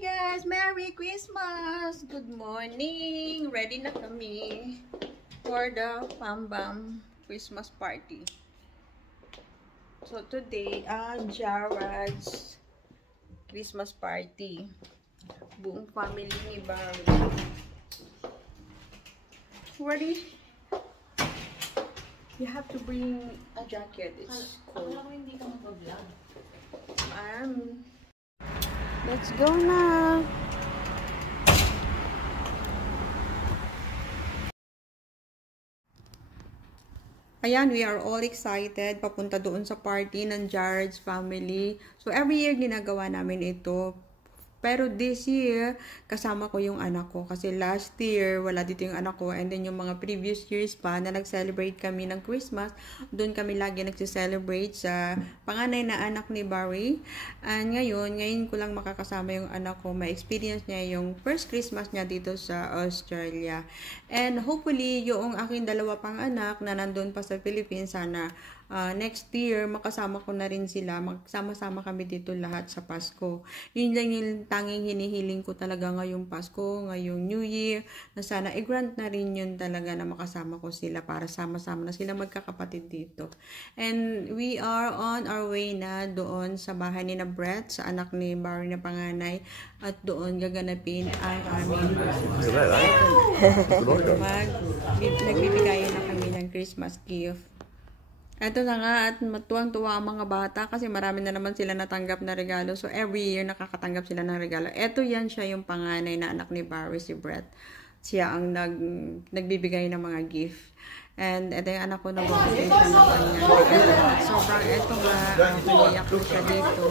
guys! Merry Christmas! Good morning! Ready na kami for the Pambam Christmas party. So today, Jared's Christmas party. Buong family ni Barry. Ready? You have to bring a jacket. It's cold. Let's go na! Ayan, we are all excited. Papunta doon sa party ng Jared's family. So, every year ginagawa namin ito. Pero this year, kasama ko yung anak ko. Kasi last year, wala dito yung anak ko. And then yung mga previous years pa na nag-celebrate kami ng Christmas, doon kami lagi nag-celebrate sa panganay na anak ni Barry. And ngayon ko lang makakasama yung anak ko. Ma-experience niya yung first Christmas niya dito sa Australia. And hopefully, yung aking dalawa pang anak na nandun pa sa Philippines, sana next year, makasama ko na rin sila. Magsama-sama kami dito lahat sa Pasko. Yun lang yung tanging hinihiling ko talaga ngayong Pasko, ngayong New Year, na sana i-grant na rin yun talaga na makasama ko sila para sama-sama na sila magkakapatid dito. And we are on our way na doon sa bahay ni na Brett, sa anak ni Barry na panganay, at doon gaganapin ang aming nagbibigay na kami ng Christmas gift. Ito na nga, at matuwang-tuwa ang mga bata kasi marami na naman sila natanggap na regalo. So, every year nakakatanggap sila ng regalo. Ito yan siya yung panganay na anak ni Barry, si Brett. Siya ang nagbibigay ng mga gift. And ito yung anak ko na bumibigay siya ng kanya. Sobrang ito nga, piniyak ko siya dito.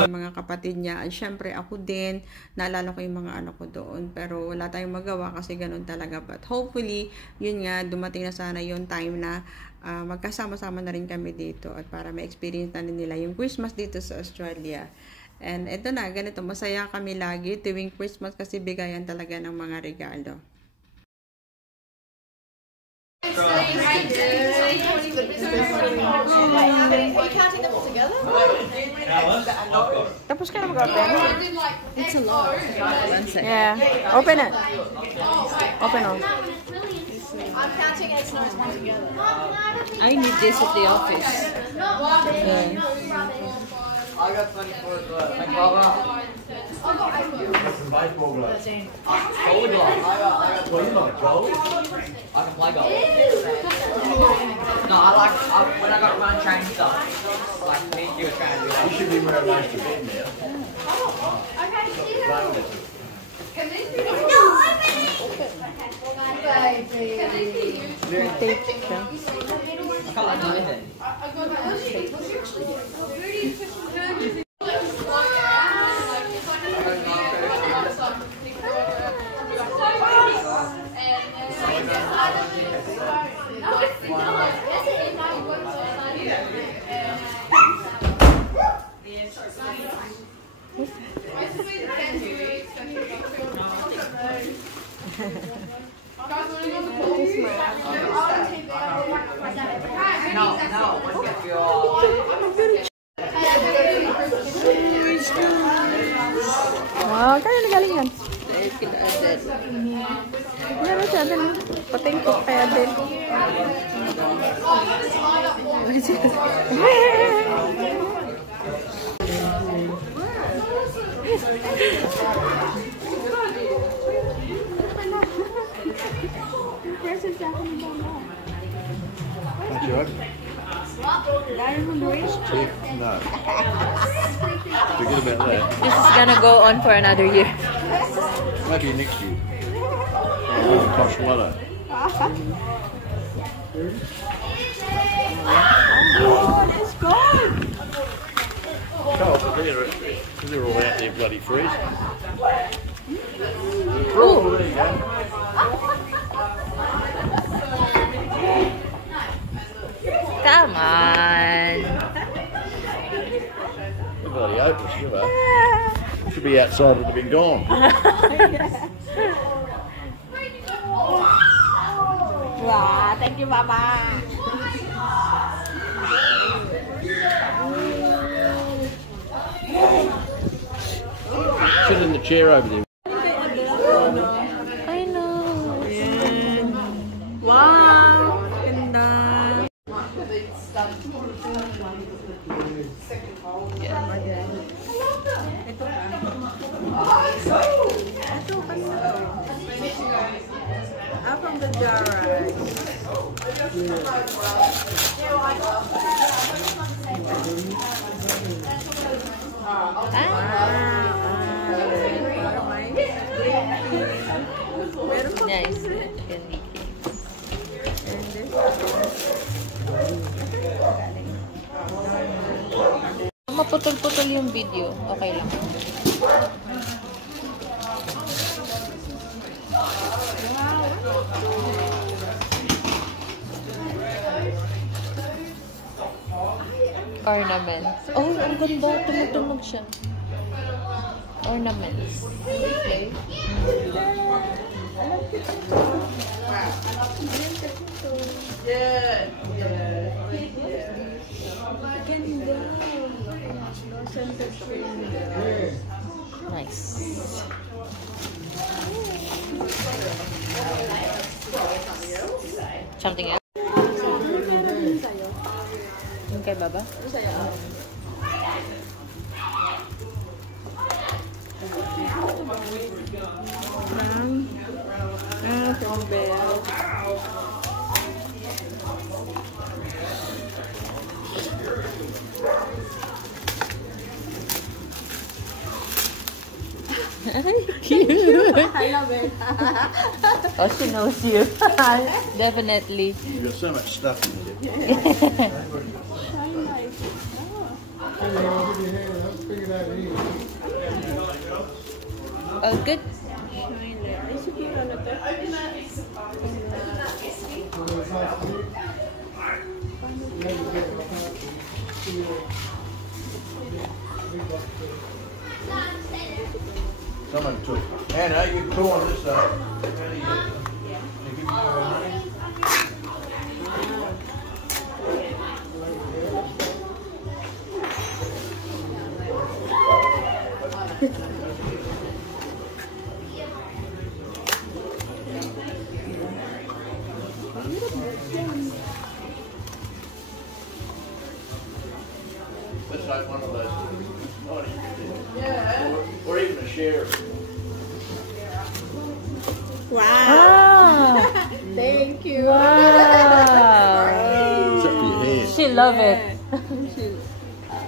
Yung mga kapatid niya. At syempre ako din, naalala ko yung mga anak ko doon. Pero wala tayong magawa kasi ganun talaga. But hopefully, yun nga, dumating na sana yung time na magkasama-sama na rin kami dito at para ma-experience na nila yung Christmas dito sa Australia. And ito na, ganito, masaya kami lagi tuwing Christmas kasi bigayan talaga ng mga regalo. Tapos ka na mag-open? It's a lot. Yeah. Open it. Open it. I'm counting it, so it's not together. I need this at the office. Yeah. I got 24 as well. My brother. I got Some baseball gloves. Gold one. I got 20. Gold? I can play golf. No, when I got my chain stuff, like me and you were trying to do that. You should be wearing those to bed now. Okay, can these be Wow, kaya nagaling yan. Kina Adel. Yan si Adel. Patingkot kay Adel. That's right. No. Forget about that. This is gonna go on for another year. Maybe next year. Consuelo. Oh, that's good. Oh, they're all out there bloody freezing. Oh, There you go. come on. They're bloody hopeless, you know. Should be outside, would have been gone. Wow, thank you, Mama. Sit in the chair over there. I know. Ayan. Wow! Ganda. Ito pa. Ito pa na. From the jar. Nice. Maputol-putol yung video. Okay lang. Ornaments. Oh, ang ganda. Tumutunog siya. Ornaments. Nice. Something else? Yung kay Baba? From Bell. Cute. I love it. Oh, she knows you. Definitely. You've got so much stuff in there. Oh, good. Someone took. Anna, you pull on this side. It's like one of those. Or even a share. Wow. Ah, Thank you. wow. It's up to your hair. She love it.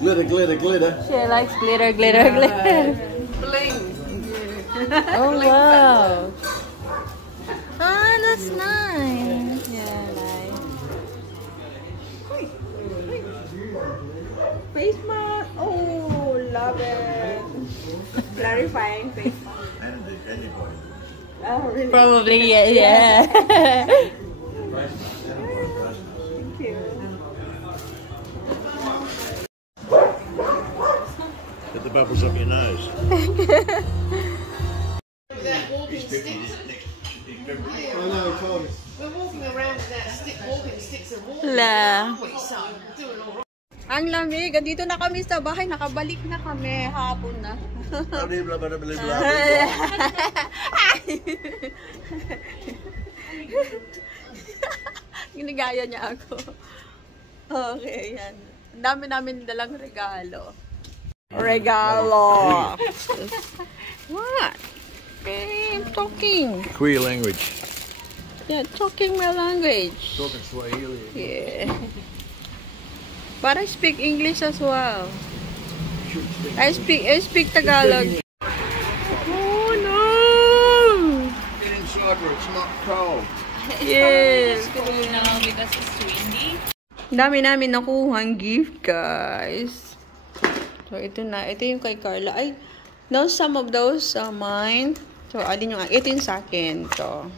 Glitter, glitter, glitter. She likes glitter, glitter, glitter. Bling. Oh, wow. Ah, that's nice. Yeah, nice. Face mask. Oh, love it. Clarifying face mask. And anybody. Oh, really? Probably, yeah. Thank you. Get the bubbles up your nose. He's 50 next. We're walking around with that walking sticks of water. La. So, doing all right. Ang lamig. Dito na kami sa bahay. Nakabalik na kami. Hapon na. Ginigaya niya ako. Okay, yan. Ang dami namin dalang regalo. Regalo! What? I'm talking. Queer language. Yeah, talking my language. Talking Swahili. Yeah. But I speak English as well. I speak Tagalog. Oh no! Get inside where it's not cold. Yes. Because it's windy. Dami namin nakuhang gift, guys. So, ito na. Ito yung kay Carla. Ay, no, some of those are mine. So, alin yung, ito yung sa akin. So,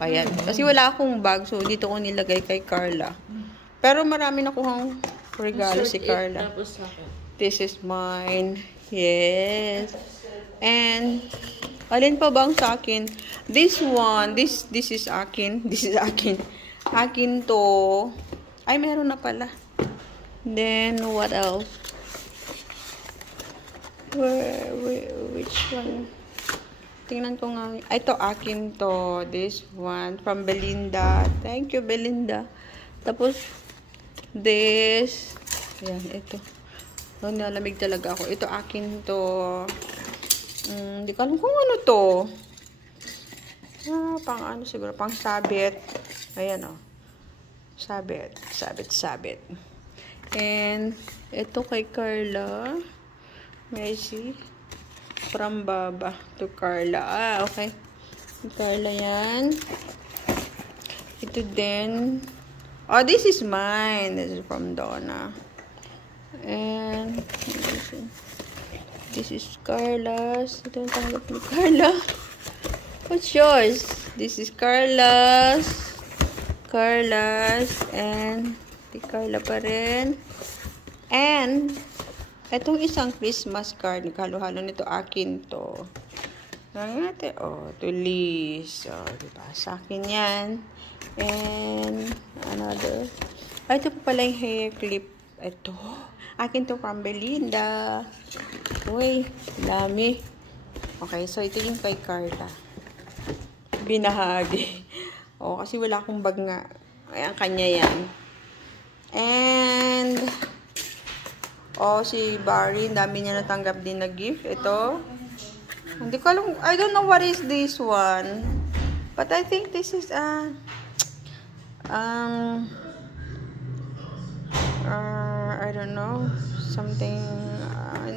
ayan. Kasi wala akong bag. So, dito ko nilagay kay Carla. Pero marami nakuhang regalo si Carla. This is mine. Yes. And, alin pa bang sa akin? This one. This is akin. This is akin. Akin to. Ay, meron na pala. Then, what else? Which one? Tingnan ko nga. Ito, akin to. This one. From Belinda. Thank you, Belinda. Tapos, this. Ayan, ito. Oh, nalamig talaga ako. Ito, akin to. Hindi ko alam kung ano to. Pang ano siguro. Pang sabit. Ayan, oh. Sabit. And, ito kay Carla. Mercy. From Baba to Carla. Okay. Carla yan. Ito din. Oh, this is mine. This is from Donna. And, this is Carla's. Ito yung tanggap ni Carla. What's yours? This is Carla's. And, di Carla pa rin. And, itong isang Christmas card, halo-halo nito, akin to. Nangate, oh, to Liz. Oh, diba? Sa akin yan. And, another. Ay, ito pa pala yung hair clip. Ito. Akin to from Belinda. Uy, dami. Okay, so ito yung kay Carla. Binahagi. Oh, kasi wala akong bag nga. Ayan, kanya yan. And, oh, si Barry, dami niya natanggap din na gift. Ito. Hindi ko alam, I don't know what is this one. But I think this is I don't know, something,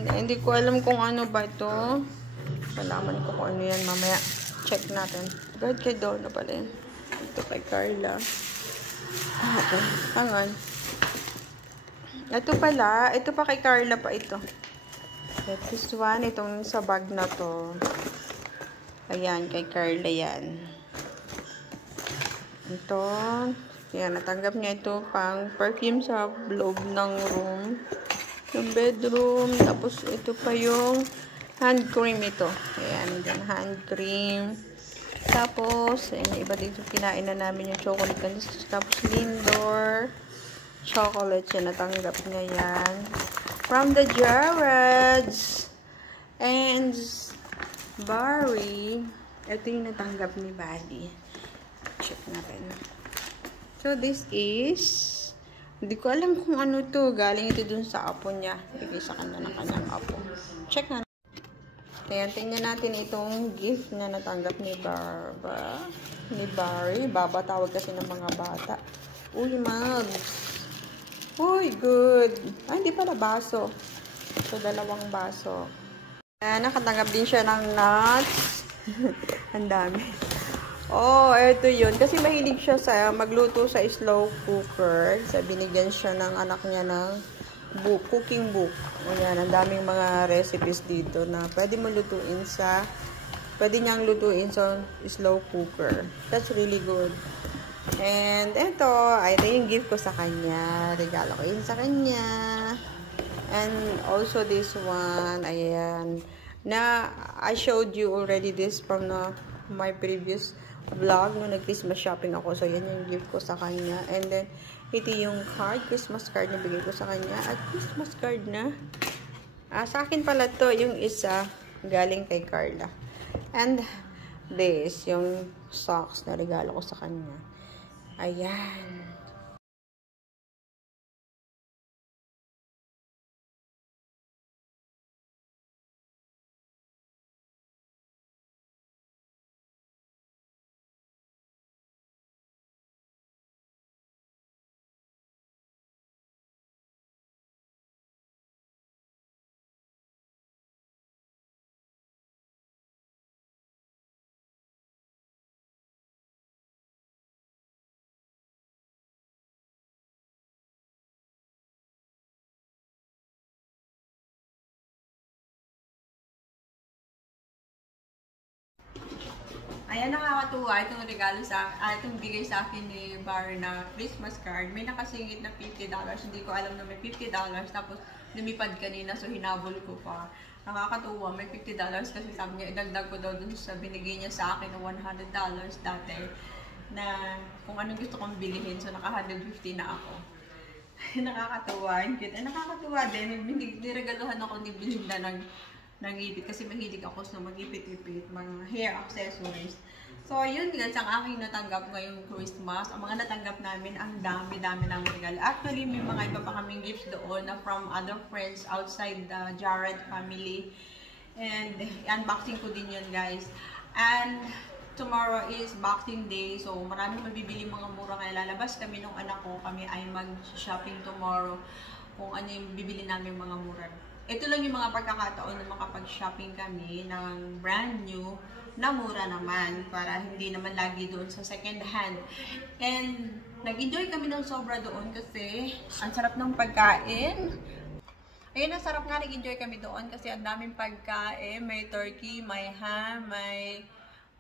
hindi ko alam kung ano ba ito. Malaman ko kung ano yan mamaya. Check natin. God, kay Donna pala yan. Ito kay Carla. Okay, hang on. Ito pala, ito pa kay Carla pa ito. This one, itong sa bag na to. Ayan, kay Carla yan. Ito, yan, natanggap niya ito pang perfume sa loob ng room, ng bedroom. Tapos, ito pa yung hand cream ito. Ayan, yan, hand cream. Tapos, ayan, iba dito, kinain na namin yung chocolate. Tapos, Lindor chocolate, yan, natanggap niya yan. From the Jareds. And, Barry, ito yung natanggap ni Buddy. Check natin. So, this is, hindi ko alam kung ano to. Galing ito dun sa apo niya. Bigay sa kanya ng kanyang apo. Check na. Ayan, tingnan natin itong gift na natanggap ni Barry. Baba tawag kasi ng mga bata. Uy, mugs. Uy, good. Ay, hindi pala baso. So, dalawang baso. Ayan, nakatanggap din siya ng nuts. Ang dami. Oh, ito yun. Kasi mahilig siya sa magluto sa slow cooker. So, binigyan siya ng anak niya ng book, cooking book. Ayan, ang daming mga recipes dito na pwede mo lutuin sa, pwede niyang lutuin sa slow cooker. That's really good. And ito yung gift ko sa kanya. Regalo ko yun sa kanya. And also this one, ayan. Na, I showed you already this from my previous vlog nung nag-Christmas shopping ako. So, yan yung gift ko sa kanya. And then, ito yung card, Christmas card na bigay ko sa kanya. At Christmas card na. Sa akin pala to, yung isa, galing kay Carla. And this, yung socks na regalo ko sa kanya. Ayan. Ayan, nakakatuwa itong regalo sa itong bigay sa akin ni Barry na Christmas card. May nakasingit na $50. Hindi ko alam na may $50. Tapos lumipad kanina, so hinabol ko pa. Nakakatuwa, may $50 kasi sabi niya, idagdag ko daw dun sa binigay niya sa akin ng $100 dati na kung anong gusto kong bilihin. So naka-150 na ako. Nakakatuwa. Nakakatuwa din. Niregaluhan ako ni Belinda ng nag-ipit kasi mahilig ako sa mag-ipit-ipit, mga hair accessories. So, yun guys, ang aking natanggap ngayong Christmas. Ang mga natanggap namin, ang dami-dami ng regalo. Actually, may mga iba pa kaming gifts doon na from other friends outside the Jared family. And unboxing ko din yun guys. And tomorrow is Boxing Day. So, maraming mabibili mga mura. Kaya lalabas kami nung anak ko. Kami ay mag-shopping tomorrow. Kung ano yung bibili namin mga mura. Ito lang yung mga pagkakataon na makapag-shopping kami ng brand new na mura naman para hindi naman lagi doon sa second hand. And nag-enjoy kami ng sobra doon kasi ang sarap ng pagkain. Ayun, ang sarap nga, nag-enjoy kami doon kasi ang daming pagkain. May turkey, may ham, may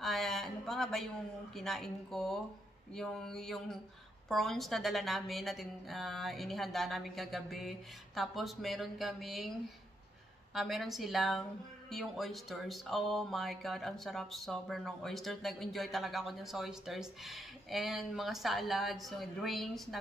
ano pa nga ba yung kinain ko? Yung prawns na dala namin, inihanda namin kagabi. Tapos meron kaming meron silang yung oysters. Oh my God, ang sarap sobrang ng oysters. Nag-enjoy talaga ako dyan sa oysters. And mga salads, so drinks, and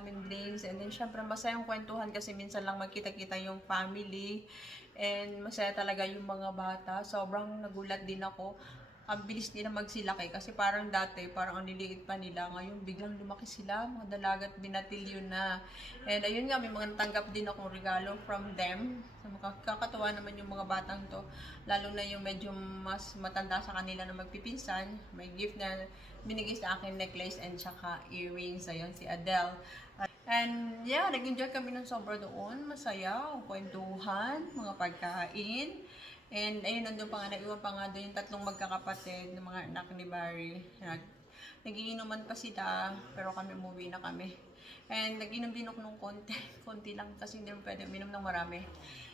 then syempre masayang kwentuhan kasi minsan lang magkita-kita yung family. And masaya talaga yung mga bata. Sobrang nagulat din ako. Ang bilis nila magsilaki kasi parang dati, parang ang liliit pa nila. Ngayon, biglang lumaki sila, mga dalagat, binatilyo na. And ayun nga, may mga natanggap din akong regalo from them. So, makakatuwa naman yung mga batang to. Lalo na yung medyo mas matanda sa kanila na magpipinsan. May gift na binigay sa akin, necklace and tsaka earrings. Ayun, si Adele. And yeah, nag-enjoy kami ng sobra doon. Masaya, kwentuhan, mga pagkain. And ayun, nandun pa nga, naiwan pa nga doon yung tatlong magkakapatid ng mga anak ni Barry. Nagiinuman pa sila, pero kami umuwi na kami. And nagiinom din ako nung konti lang kasi hindi naman pwede uminom ng marami.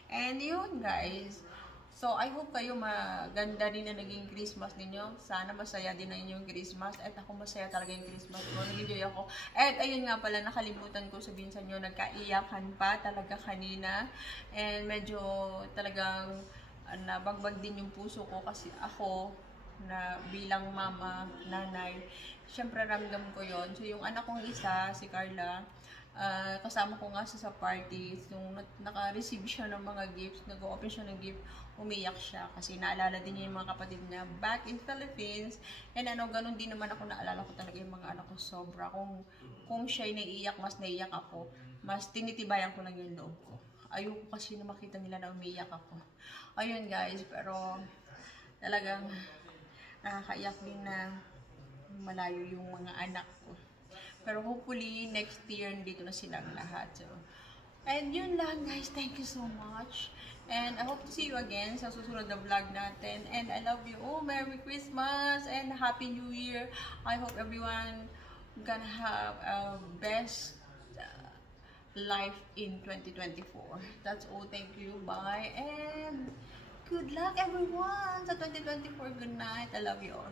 And yun guys, so I hope kayo maganda rin na naging Christmas ninyo. Sana masaya din na inyong Christmas. At ako masaya talaga yung Christmas ko. Nag-enjoy ako. At ayun nga pala, nakalimutan ko sabihin sa inyo, nagkaiyakan pa talaga kanina. And medyo talagang nabagbag din yung puso ko kasi ako na bilang mama, nanay, syempre ramdam ko yon. So yung anak kong isa, si Carla, kasama ko nga sa party. Nung naka-receive siya ng mga gifts, nag-open siya ng gift, umiyak siya kasi naalala din niya yung mga kapatid niya back in Philippines. And ganun din naman ako, naalala ko talaga yung mga anak ko sobra. Kung siya'y naiiyak, mas naiiyak ako, mas tinitibayan ko lang yung loob ko. Ayoko kasi na makita nila na umiyak ako. Ayun guys, pero talagang nakakaiyak din na malayo yung mga anak ko. Pero hopefully, next year, dito na silang lahat. So, and yun lang guys, thank you so much. And I hope to see you again sa susunod na vlog natin. And I love you all. Merry Christmas and Happy New Year. I hope everyone gonna have a best life in 2024. That's all. Thank you. Bye. And good luck everyone sa 2024. Good night. I love you all.